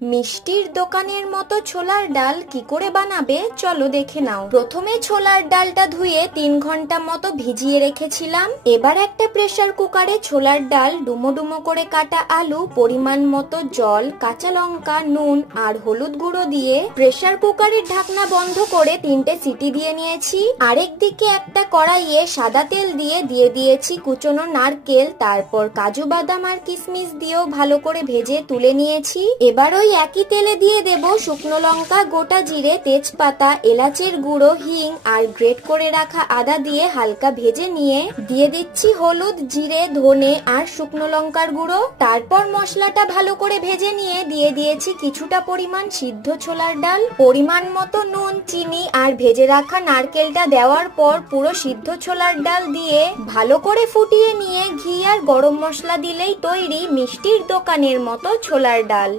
মিষ্টির দোকানের মতো ছোলার ডাল কি করে বানাবে চলো দেখে নাও। প্রথমে ছোলার ডালটা ধুয়ে 3 ঘন্টা মতো ভিজিয়ে রেখেছিলাম। এবার একটা প্রেসার কুকারে ছোলার ডাল, ডুমো ডুমো করে কাটা আলু, পরিমাণ মতো জল, কাঁচা লঙ্কা, নুন আর হলুদ গুঁড়ো দিয়ে প্রেসার কুকারের ঢাকনা বন্ধ করে 3টে সিটি দিয়ে নিয়েছি। আরেক দিকে একটা কড়াইয়ে সাদা তেল দিয়ে দিয়েছি কুচনো নারকেল, তারপর কাজু বাদাম আর কিশমিশ দিয়েও ভালো করে ভেজে তুলে নিয়েছি। এবার ওই একই তেলে দিয়ে দেব শুকনো লঙ্কা, গোটা জিরে, তেজপাতা, এলাচের গুঁড়ো, হিং আর গ্রেট করে রাখা আদা দিয়ে হালকা ভেজে নিয়ে দিয়ে দিচ্ছি হলুদ, জিরে, ধনে আর শুকনো লঙ্কার গুঁড়ো। তারপর মশলাটা ভালো করে ভেজে নিয়ে দিয়ে দিয়েছি কিছুটা পরিমাণ সিদ্ধ ছোলার ডাল, পরিমাণ মতো নুন, চিনি আর ভেজে রাখা নারকেলটা দেওয়ার পর পুরো সিদ্ধ ছোলার ডাল দিয়ে ভালো করে ফুটিয়ে নিয়ে ঘি আর গরম মশলা দিলেই তৈরি মিষ্টির দোকানের মতো ছোলার ডাল।